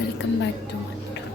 Welcome back to my channel.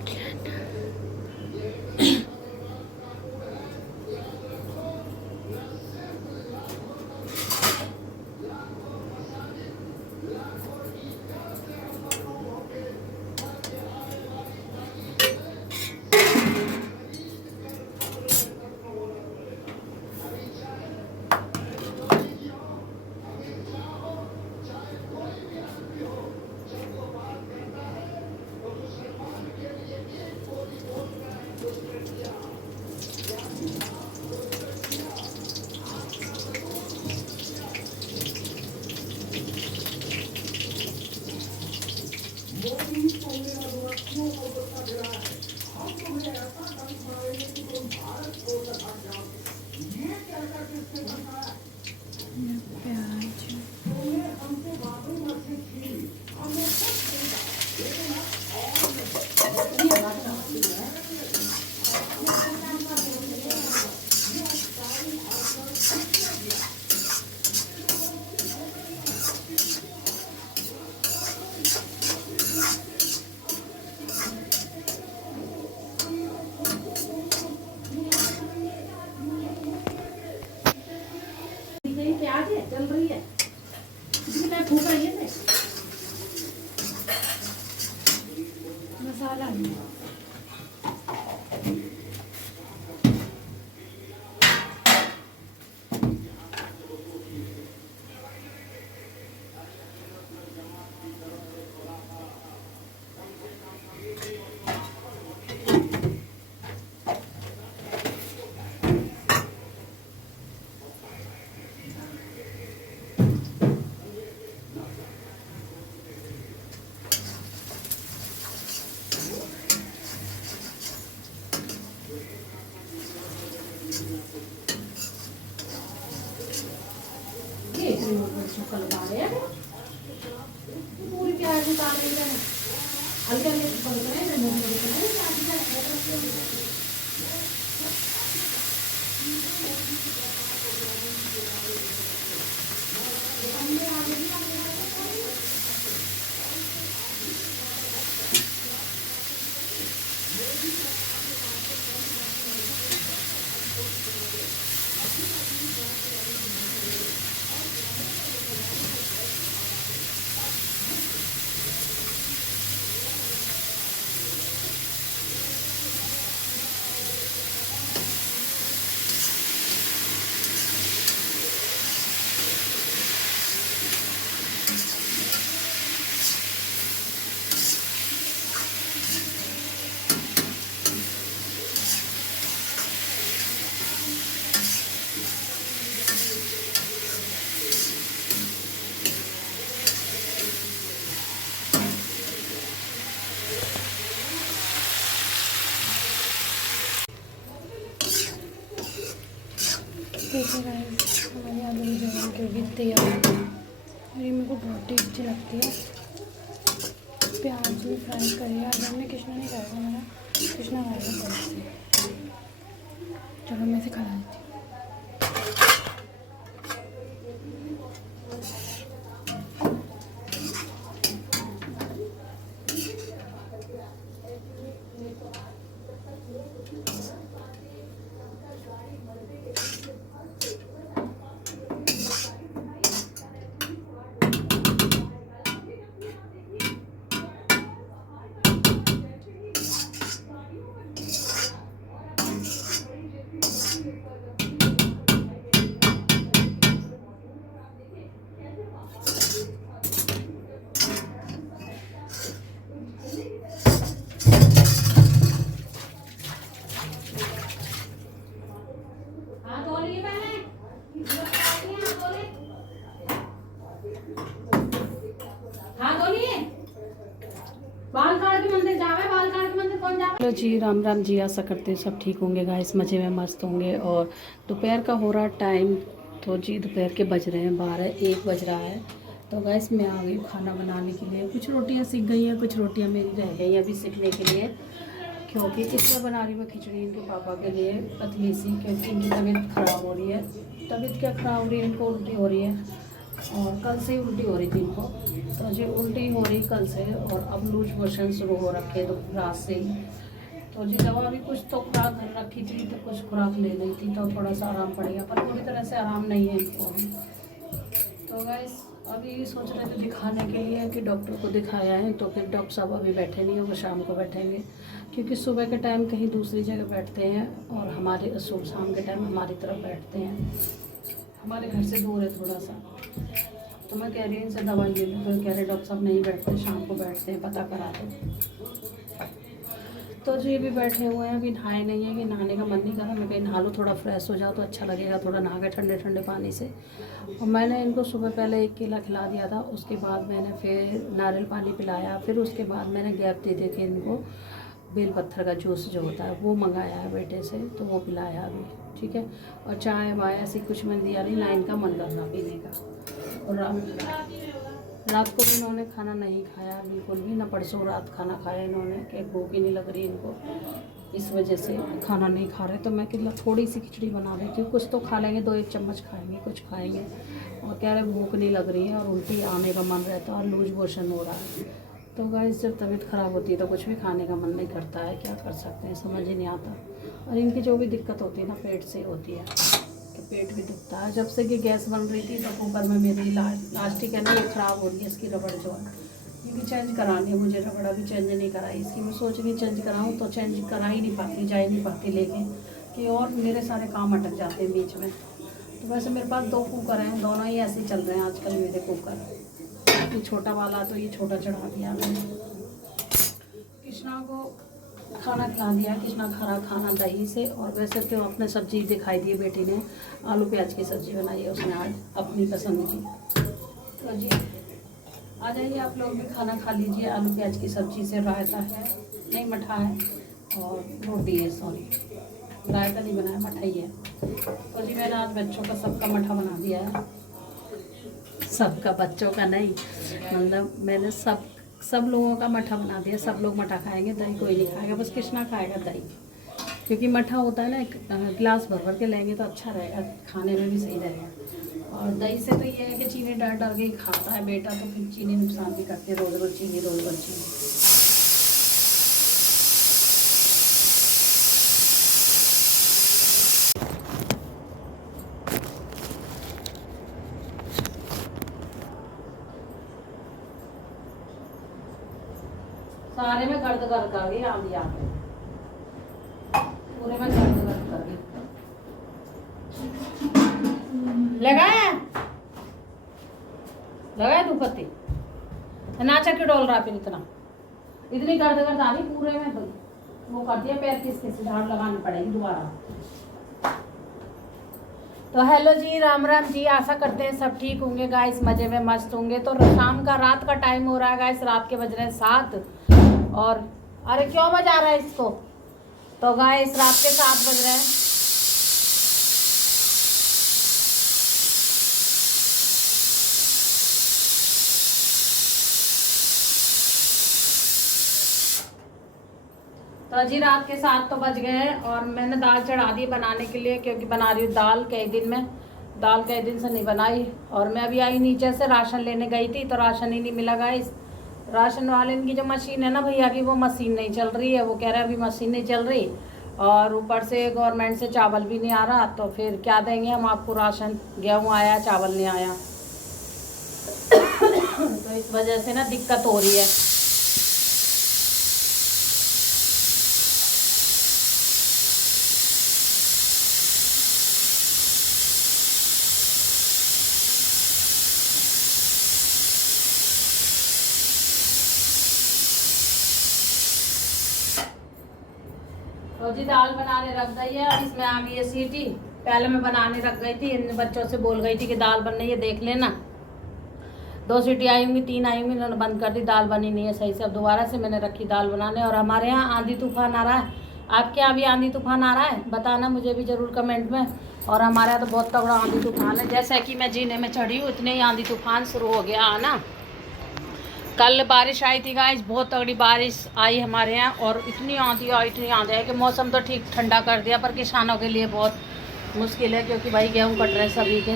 प्याज है चल रही है फूक रही है मसाला पूरी प्याज निकाल रही है हल्के हल्के पक रहे हैं देखो गाइस हमारी आलू की जगह क्योंकि तैयार है और ये मेरे को बहुत ही अच्छी लगती है। प्याज भी फ्राई करी है। आज हमने कृष्णा नहीं खाया मेरा कृष्णा खाएगा कल से। चलो मैं इसे खा लेती हूँ। हेलो जी, राम राम जी। आशा करते हैं सब ठीक होंगे गाइस, मज़े में मस्त होंगे। और दोपहर का हो रहा टाइम तो जी दोपहर के बज रहे हैं 12-1 बज रहा है। तो गाइस मैं आ गई खाना बनाने के लिए। कुछ रोटियां सीख गई हैं, कुछ रोटियां मेरी रह गई हैं अभी सीखने के लिए, क्योंकि इसमें बना रही मैं खिचड़ी इनके पापा के लिए पतली सी, क्योंकि इनकी तबीयत ख़राब हो रही है। तबीयत क्या ख़राब हो रही है, इनको उल्टी हो रही है और कल से ही उल्टी हो रही थी इनको, तो जी उल्टी हो रही कल से, और अब लूज मोशन शुरू हो रखे तो रात से ही। तो जी दवा भी कुछ तो खुराक रखी थी, तो कुछ खुराक ले ली थी, तो थोड़ा सा आराम पड़ेगा, पर पूरी तरह से आराम नहीं है इनको। तो गाइस अभी सोच रहे थे दिखाने के लिए कि डॉक्टर को दिखाया है, तो फिर डॉक्टर साहब अभी बैठे नहीं होंगे, शाम को बैठेंगे, क्योंकि सुबह के टाइम कहीं दूसरी जगह बैठते हैं और हमारे शाम के टाइम हमारी तरफ बैठते हैं। हमारे घर से दूर है थोड़ा सा, तो मैं कह रही हूँ इनसे दवाई ले लूँ, तो कह रहे डॉक्टर साहब नहीं बैठते, शाम को बैठते हैं, पता करा दो। तो जी भी बैठे हुए हैं, अभी नहाए नहीं है कि नहाने का मन नहीं कर रहा, मैं कहीं नहा लूँ, थोड़ा फ्रेश हो जाओ तो अच्छा लगेगा, थोड़ा नहा के ठंडे ठंडे पानी से। और मैंने इनको सुबह पहले 1 केला खिला दिया था, उसके बाद मैंने फिर नारियल पानी पिलाया, फिर उसके बाद मैंने गैप दे दे के इनको बेल पत्थर का जूस जो होता है वो मंगाया है बेटे से, तो वो पिलाया अभी, ठीक है। और चाय वाय ऐसी कुछ मैंने दिया नहीं, ना इनका मन करना पीने का। और रात को भी इन्होंने खाना नहीं खाया बिल्कुल भी, ना परसों रात खाना खाया इन्होंने, कि भूख ही नहीं लग रही इनको, इस वजह से खाना नहीं खा रहे। तो मैं कि थोड़ी सी खिचड़ी बना देती हूँ, कुछ तो खा लेंगे, 2-1 चम्मच खाएंगे, कुछ खाएंगे। और कह रहे भूख नहीं लग रही है और उल्टी आने का मन रहता है और लूज मोशन हो रहा है। तो गाइस जब तबीयत ख़राब होती है तो कुछ भी खाने का मन नहीं करता है, क्या कर सकते हैं, समझ ही नहीं आता। और इनकी जो भी दिक्कत होती है ना पेट से होती है, तो पेट भी दुखता है। जब से कि गैस बन रही थी तो कुकर में मेरी लास्टिक है ना ये ख़राब हो रही है, इसकी रबड़ जो है ये भी चेंज करानी है मुझे, रबड़ अभी चेंज नहीं कराई इसकी, मैं सोच रही चेंज कराऊँ, तो चेंज करा ही नहीं पाती, जा ही नहीं पाती लेके, कि और मेरे सारे काम अटक जाते हैं बीच में। तो वैसे मेरे पास 2 कुकर हैं, दोनों ही ऐसे चल रहे हैं आजकल मेरे कुकर। ये छोटा वाला तो ये छोटा चढ़ा दिया मैंने। कृष्णा को खाना खिला दिया, कृष्णा खा खाना दही से। और वैसे तो अपने सब्जी दिखाई दी बेटी ने, आलू प्याज की सब्ज़ी बनाई है उसने आज अपनी पसंद की। तो जी आ जाइए आप लोग भी खाना खा लीजिए, आलू प्याज की सब्ज़ी से रायता है, नहीं मठा है और रोटी है, सॉरी रायता नहीं बनाया, मठा ही है। तो जी मैंने आज बच्चों का सबका मठा बना दिया है, सबका बच्चों का नहीं, मतलब मैंने सब लोगों का मठा बना दिया, सब लोग मठा खाएंगे, दही कोई नहीं खाएगा, बस कृष्णा खाएगा दही, क्योंकि मठा होता है ना एक गिलास भर भर के लेंगे तो अच्छा रहेगा, खाने में भी सही रहेगा। और दही से तो ये है कि चीनी डर डर के ही खाता है बेटा, तो फिर चीनी नुकसान भी करती है, रोज़ रोज़ चीनी, रोज़ रोज़ चीनी। सारे में गर्द गर्द कर दी आंधी आके, पूरे में गर्द गर्द कर दी। लगाया दुपत्ती नाचा क्यों डोल रहा, फिर इतनी गर्द गर्द आ रही पूरे में, तो वो कर दिया पैर किसके से, झाड़ लगानी पड़ेगी दोबारा। तो हेलो जी, राम राम जी, आशा करते हैं सब ठीक होंगे गाइस, मज़े में मस्त होंगे। तो शाम का रात का टाइम हो रहा है गाइस, रात के बज रहे हैं 7, और अरे क्यों बजा रहा है इसको, तो गाइस रात के 7 बज रहे हैं। तो जी रात के 7 तो बज गए हैं, और मैंने दाल चढ़ा दी बनाने के लिए, क्योंकि बना रही हूँ दाल, कई दिन से नहीं बनाई। और मैं अभी आई नीचे से, राशन लेने गई थी तो राशन ही नहीं मिला गाइस। राशन वाले की जो मशीन है ना भैया की, वो मशीन नहीं चल रही है, वो कह रहे हैं अभी मशीन नहीं चल रही, और ऊपर से गवर्नमेंट से चावल भी नहीं आ रहा, तो फिर क्या देंगे हम आपको राशन, गेहूँ आया चावल नहीं आया। तो इस वजह से ना दिक्कत हो रही है। तो जी दाल बनाने रख दी है, और इसमें आ गई है सीटी। पहले मैं बनाने रख गई थी, इन बच्चों से बोल गई थी कि दाल बन रही है देख लेना, 2 सीटी आई होंगी, 3 आई होंगी, इन्होंने बंद कर दी, दाल बनी नहीं है सही से। अब दोबारा से मैंने रखी दाल बनाने। और हमारे यहाँ आंधी तूफान आ रहा है, आपके यहाँ भी आंधी तूफान आ रहा है, बताना मुझे भी ज़रूर कमेंट में। और हमारे यहाँ तो बहुत तगड़ा आंधी तूफान है, जैसा कि मैं जीने में चढ़ी हूँ इतने ही आंधी तूफान शुरू हो गया है ना। कल बारिश आई थी गाइस, बहुत तगड़ी बारिश आई हमारे यहाँ, और इतनी आंधी आई कि मौसम तो ठीक ठंडा कर दिया, पर किसानों के लिए बहुत मुश्किल है, क्योंकि भाई गेहूँ कट रहे सभी के।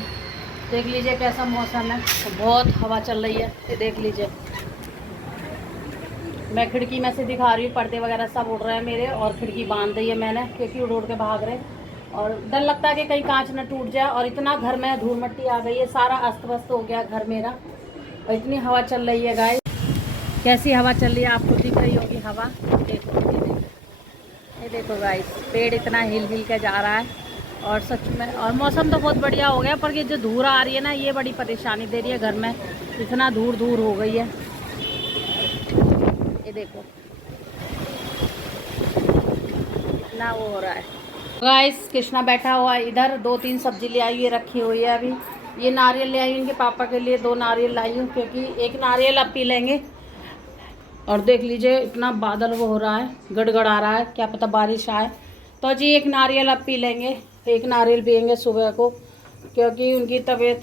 देख लीजिए कैसा मौसम है, तो बहुत हवा चल रही है, ये देख लीजिए। मैं खिड़की में से दिखा रही हूँ, पर्दे वगैरह सब उड़ रहे हैं मेरे, और खिड़की बांध दी है मैंने क्योंकि उड़ उड़ के भाग रहे, और डर लगता है कि कहीं कांच न टूट जाए। और इतना घर में धूल मिट्टी आ गई है, सारा अस्त व्यस्त हो गया घर मेरा, और इतनी हवा चल रही है गाइस। कैसी हवा चल रही है, आपको दिख रही होगी हवा। देखो ये देखो गाइस, पेड़ इतना हिल हिल के जा रहा है, और सच में, और मौसम तो बहुत बढ़िया हो गया, पर ये जो धूल आ रही है ना, ये बड़ी परेशानी दे रही है घर में, इतना दूर दूर हो गई है। ये देखो इतना वो हो रहा है गाइस। कृष्णा बैठा हुआ है इधर, 2-3 सब्जी ले आई हुई रखी हुई है अभी। ये नारियल ले आई इनके पापा के लिए, 2 नारियल लाई हूँ क्योंकि एक नारियल अब पी लेंगे। और देख लीजिए इतना बादल वो हो रहा है, गड़गड़ आ रहा है, क्या पता बारिश आए। तो जी एक नारियल अब पी लेंगे, एक नारियल पियेंगे सुबह को, क्योंकि उनकी तबीयत,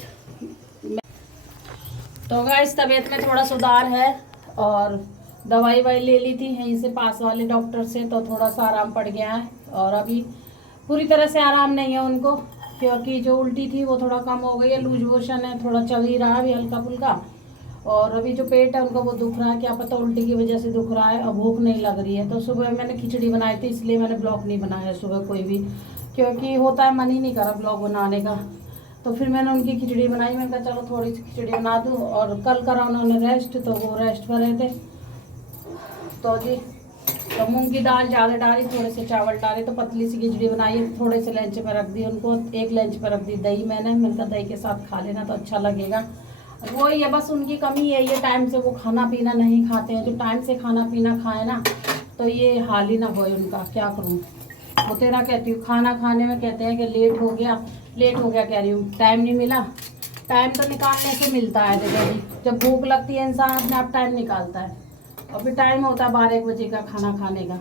तो गाइस तबीयत में थोड़ा सुधार है। और दवाई वाई ले ली थी यहीं से पास वाले डॉक्टर से, तो थोड़ा सा आराम पड़ गया है। और अभी पूरी तरह से आराम नहीं है उनको, क्योंकि जो उल्टी थी वो थोड़ा कम हो गई है, लूज मोशन है, थोड़ा चल ही रहा है अभी हल्का फुल्का। और अभी जो पेट है उनका वो दुख रहा है, क्या पता उल्टी की वजह से दुख रहा है, और भूख नहीं लग रही है। तो सुबह मैंने खिचड़ी बनाई थी, इसलिए मैंने ब्लॉग नहीं बनाया सुबह कोई भी, क्योंकि होता है मन ही नहीं करा ब्लॉग बनाने का। तो फिर मैंने उनकी खिचड़ी बनाई, मैंने कहा चलो थोड़ी सी खिचड़ी बना दूँ। और कल करा उन्होंने रेस्ट, तो वो रेस्ट कर रहे थे। तो जी तो मूंग की दाल ज़्यादा डाली, थोड़े से चावल डाले, तो पतली सी खिचड़ी बनाई, थोड़े से लंच पर रख दी उनको। एक लंच पर रख दी दही, मैंने कहा दही के साथ खा लेना तो अच्छा लगेगा। वो ये बस उनकी कमी है, ये टाइम से वो खाना पीना नहीं खाते हैं। जो टाइम से खाना पीना खाए ना, तो ये हाल ही ना होए उनका, क्या करूँ। वो तेरा कहती हूँ, खाना खाने में कहते हैं कि लेट हो गया कह रही हूँ, टाइम नहीं मिला। टाइम तो निकालने से मिलता है, देखो जी, जब भूख लगती है इंसान अपने आप टाइम निकालता है। और फिर टाइम होता है 12-1 बजे का खाना खाने का।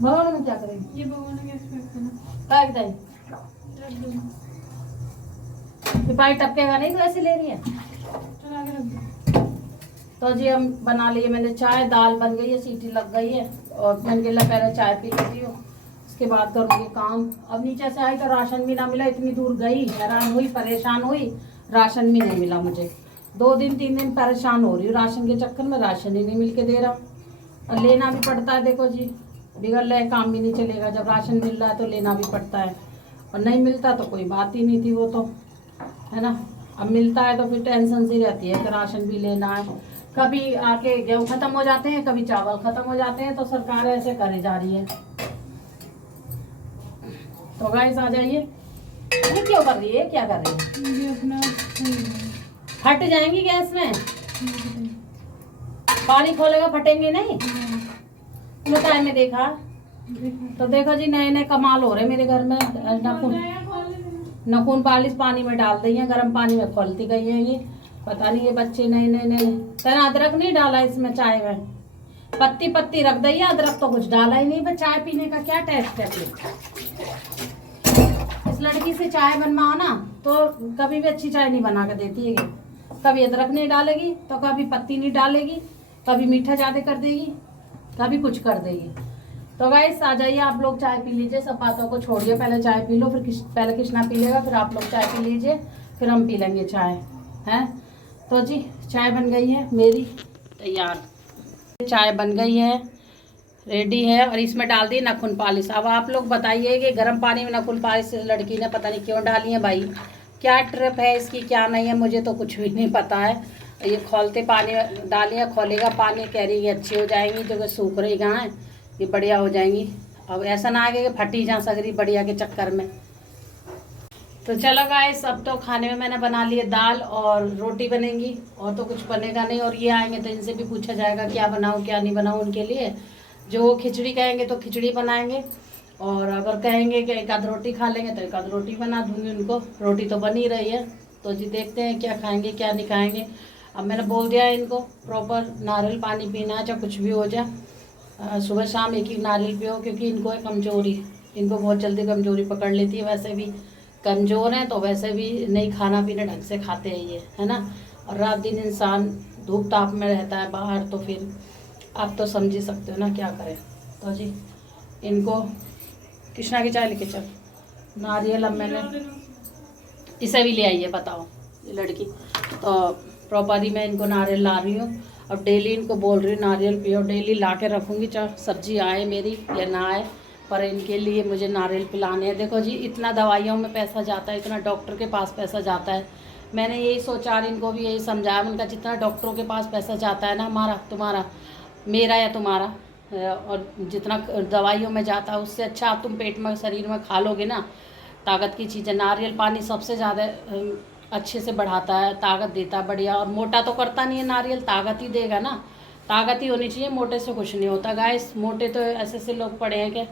भगवान में क्या करेंगे, ये भगवान कैसे सिपाही टपकेगा नहीं, तो ऐसे ले रही है। तो जी हम बना लिए, मैंने चाय, दाल बन गई है, सीटी लग गई है, और मैंने कहा पहले चाय पी लेती हूँ, उसके बाद करूँगी काम। अब नीचे से आई तो राशन भी ना मिला, इतनी दूर गई, हैरान हुई, परेशान हुई, राशन भी नहीं मिला मुझे। 2 दिन 3 दिन परेशान हो रही हूँ राशन के चक्कर में, राशन ही नहीं मिल के दे रहा। और लेना भी पड़ता है, देखो जी बिगड़ रहे काम भी नहीं चलेगा, जब राशन मिल रहा है तो लेना भी पड़ता है, और नहीं मिलता तो कोई बात ही नहीं थी, वो तो है ना। अब मिलता है तो फिर टेंशन सी रहती है कि राशन भी लेना है। कभी आके गेहूँ खत्म हो जाते हैं, कभी चावल खत्म हो जाते हैं, तो सरकार ऐसे करे जा रही है। तो गाइस आ जाइए। ये क्यों कर रही है, क्या कर रही है, अपना फट जाएंगी गैस में, पानी खोलेगा फटेंगे नहीं। बताए मैं देखा, तो देखो जी नए नए कमाल हो रहे मेरे घर में। नखून पालिश पानी में डाल दी है, गर्म पानी में खोलती गई है ये, पता नहीं ये बच्चे नए नए नए। तेरा अदरक नहीं डाला इसमें चाय में, पत्ती पत्ती रख दी है, अदरक तो कुछ डाला ही नहीं। बस चाय पीने का क्या टेस्ट है इस लड़की से, चाय बनवाओ ना तो कभी भी अच्छी चाय नहीं बना कर देती है। कभी अदरक नहीं डालेगी, तो कभी पत्ती नहीं डालेगी, कभी मीठा ज़्यादा कर देगी, कभी कुछ कर देगी। तो गाइस आ जाइए, आप लोग चाय पी लीजिए, सब बातों को छोड़िए, पहले चाय पी लो, फिर पहले कृष्णा पी लेगा, फिर आप लोग चाय पी लीजिए, फिर हम पी लेंगे चाय, हैं। तो जी चाय बन गई है मेरी तैयार, चाय बन गई है, रेडी है, और इसमें डाल दी नाखून पालिश। अब आप लोग बताइए कि गर्म पानी में नाखून पालिश लड़की ने पता नहीं क्यों डाली है भाई, क्या ट्रिप है इसकी, क्या नहीं है, मुझे तो कुछ भी नहीं पता है। ये खोलते पानी डाली है, खोलेगा पानी, कह रही है अच्छी हो जाएंगी, जो कि सूख रही गाय ये बढ़िया हो जाएंगी। अब ऐसा ना आगे कि फटी जा सकती बढ़िया के चक्कर में। तो चलो गाइस, अब तो खाने में मैंने बना लिए दाल और रोटी बनेंगी, और तो कुछ बनेगा नहीं। और ये आएंगे तो इनसे भी पूछा जाएगा क्या बनाऊँ क्या नहीं बनाऊँ उनके लिए। जो खिचड़ी कहेंगे तो खिचड़ी बनाएंगे, और अगर कहेंगे कि एक आध रोटी खा लेंगे तो एक आध रोटी बना दूंगी उनको। रोटी तो बन ही रही है, तो जी देखते हैं क्या खाएंगे क्या नहीं खाएंगे। अब मैंने बोल दिया है इनको प्रॉपर नारियल पानी पीना है, चाहे कुछ भी हो जाए, सुबह शाम एक ही नारियल पियो, क्योंकि इनको है कमजोरी, इनको बहुत जल्दी कमजोरी पकड़ लेती है। वैसे भी कमज़ोर हैं, तो वैसे भी नहीं खाना पीना ढंग से खाते हैं ये, है ना। और रात दिन इंसान धूप ताप में रहता है बाहर, तो फिर आप तो समझ ही सकते हो ना क्या करें। तो जी इनको कृष्णा की चाय लेके चल, नारियल अब मैंने इसे भी ले आई है, बताओ ये लड़की। तो प्रॉपर ही मैं इनको नारियल ला रही हूँ। अब डेली इनको बोल रही हूँ नारियल पियो, डेली ला के रखूँगी, चाहे सब्जी आए मेरी या ना आए, पर इनके लिए मुझे नारियल पिलाने हैं। देखो जी, इतना दवाइयों में पैसा जाता है, इतना डॉक्टर के पास पैसा जाता है। मैंने यही सोचा और इनको भी यही समझाया, उनका जितना डॉक्टरों के पास पैसा जाता है ना, हमारा तुम्हारा मेरा या तुम्हारा, और जितना दवाइयों में जाता है उससे अच्छा आप तुम पेट में शरीर में खा लोगे ना ताकत की चीज़ें। नारियल पानी सबसे ज़्यादा अच्छे से बढ़ाता है, ताकत देता है बढ़िया, और मोटा तो करता नहीं है नारियल, ताकत ही देगा ना, ताकत ही होनी चाहिए, मोटे से कुछ नहीं होता गाइस। मोटे तो ऐसे ऐसे लोग पड़े हैं कि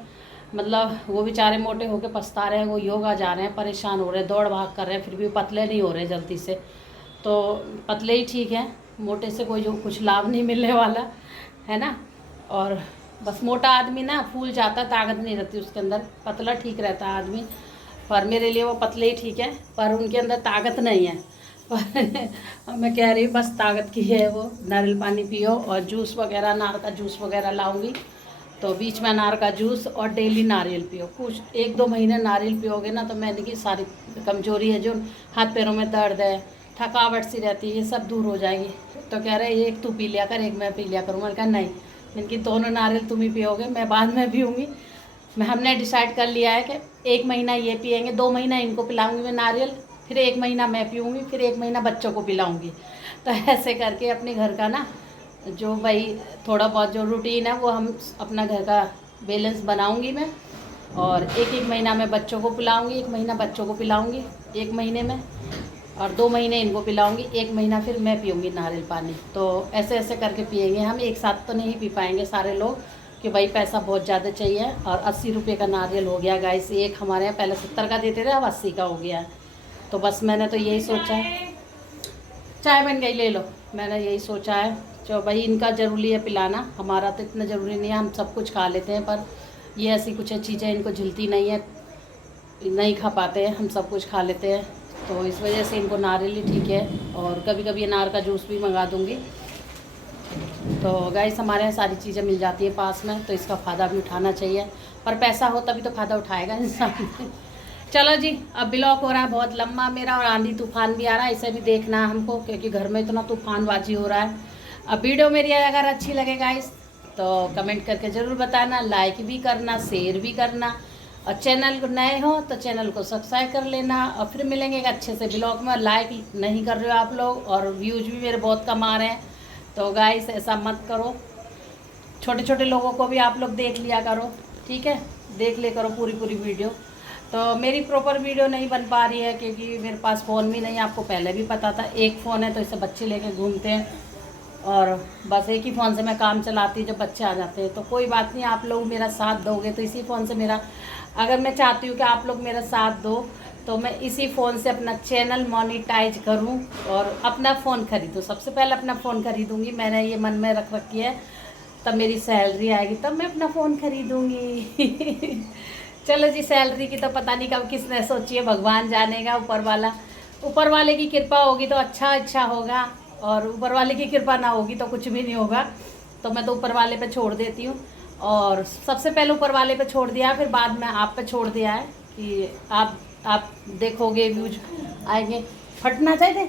मतलब वो बेचारे मोटे होकर पछता रहे हैं, वो योगा जा रहे हैं, परेशान हो रहे हैं, दौड़ भाग कर रहे हैं, फिर भी पतले नहीं हो रहे जल्दी से। तो पतले ही ठीक है, मोटे से कोई जो कुछ लाभ नहीं मिलने वाला है ना। और बस मोटा आदमी ना फूल जाता, ताकत नहीं रहती उसके अंदर, पतला ठीक रहता है आदमी। पर मेरे लिए वो पतले ही ठीक है, पर उनके अंदर ताकत नहीं है। पर मैं कह रही हूँ बस ताकत की है वो। नारियल पानी पियो और जूस वगैरह, अनार का जूस वगैरह लाऊंगी, तो बीच में अनार का जूस, और डेली नारियल पियो। कुछ 1-2 महीने नारियल पियोगे ना, तो मैंने की सारी कमजोरी है, जो हाथ पैरों में दर्द है, थकावट सी रहती है, ये सब दूर हो जाएगी। तो कह रहे एक तू पी लिया कर, एक मैं पी लिया करूँ। मैंने कहा नहीं, इनकी दोनों नारियल तुम ही पियोगे, मैं बाद में पीऊँगी। हमने डिसाइड कर लिया है कि 1 महीना ये पियेंगे, 2 महीना इनको पिलाऊंगी मैं नारियल, फिर 1 महीना मैं पीऊँगी, फिर 1 महीना बच्चों को पिलाऊंगी। तो ऐसे करके अपने घर का ना जो भाई थोड़ा बहुत जो रूटीन है वो हम अपना घर का बैलेंस बनाऊंगी मैं। और 1-1 महीना मैं बच्चों को पिलाऊंगी, 1 महीना बच्चों को पिलाऊंगी 1 महीने में, और 2 महीने इनको पिलाऊंगी, 1 महीना फिर मैं पीऊँगी नारियल पानी। तो ऐसे ऐसे करके पियेंगे हम, एक साथ तो नहीं पी पाएंगे सारे लोग, कि भाई पैसा बहुत ज़्यादा चाहिए। और 80 रुपये का नारियल हो गया गाइस एक, हमारे यहाँ पहले 70 का देते थे, अब 80 का हो गया है। तो बस मैंने तो यही सोचा है, चाय बन गई ले लो। मैंने यही सोचा है जो भाई इनका ज़रूरी है पिलाना, हमारा तो इतना ज़रूरी नहीं है, हम सब कुछ खा लेते हैं, पर ये ऐसी कुछ चीज़ें इनको झिलती नहीं है, नहीं खा पाते हैं, हम सब कुछ खा लेते हैं। तो इस वजह से इनको नारियल ही ठीक है, और कभी कभी अनार का जूस भी मंगा दूँगी। तो गाइस हमारे यहाँ सारी चीज़ें मिल जाती है पास में, तो इसका फ़ायदा भी उठाना चाहिए, पर पैसा हो तभी तो फ़ायदा उठाएगा इंसान। चलो जी, अब ब्लॉग हो रहा है बहुत लंबा मेरा, और आंधी तूफान भी आ रहा है, इसे भी देखना है हमको, क्योंकि घर में इतना तूफानबाजी हो रहा है। अब वीडियो मेरी अगर अच्छी लगे गाइस तो कमेंट करके ज़रूर बताना, लाइक भी करना, शेयर भी करना, और चैनल को नए हो तो चैनल को सब्सक्राइब कर लेना। और फिर मिलेंगे एक अच्छे से ब्लॉग में। लाइक नहीं कर रहे हो आप लोग, और व्यूज भी मेरे बहुत कम आ रहे हैं, तो गाइस ऐसा मत करो, छोटे छोटे लोगों को भी आप लोग देख लिया करो, ठीक है, देख ले करो पूरी वीडियो। तो मेरी प्रॉपर वीडियो नहीं बन पा रही है क्योंकि मेरे पास फ़ोन भी नहीं, आपको पहले भी पता था, एक फ़ोन है तो इसे बच्चे लेके घूमते हैं, और बस एक ही फ़ोन से मैं काम चलाती जब बच्चे आ जाते हैं। तो कोई बात नहीं, आप लोग मेरा साथ दोगे तो इसी फ़ोन से मेरा, अगर मैं चाहती हूँ कि आप लोग मेरा साथ दो, तो मैं इसी फ़ोन से अपना चैनल मोनेटाइज करूं और अपना फ़ोन ख़रीदूं। सबसे पहले अपना फ़ोन ख़रीदूंगी, मैंने ये मन में रख रखी है, तब मेरी सैलरी आएगी तब मैं अपना फ़ोन ख़रीदूंगी। चलो जी, सैलरी की तो पता नहीं कब किसने सोची है, भगवान जानेगा, ऊपर वाले की कृपा होगी तो अच्छा होगा, और ऊपर वाले की कृपा ना होगी तो कुछ भी नहीं होगा। तो मैं तो ऊपर वाले पे छोड़ देती हूँ, और सबसे पहले ऊपर वाले पे छोड़ दिया, फिर बाद में आप पे छोड़ दिया है कि आप देखोगे व्यूज आएंगे, फटना चाहिए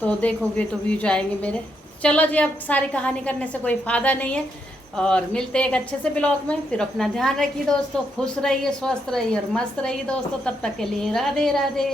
तो देखोगे तो व्यूज आएंगे मेरे। चलो जी, अब सारी कहानी करने से कोई फ़ायदा नहीं है, और मिलते हैं एक अच्छे से ब्लॉग में। फिर अपना ध्यान रखिए दोस्तों, खुश रहिए, स्वस्थ रहिए और मस्त रहिए दोस्तों। तब तक के लिए राधे राधे।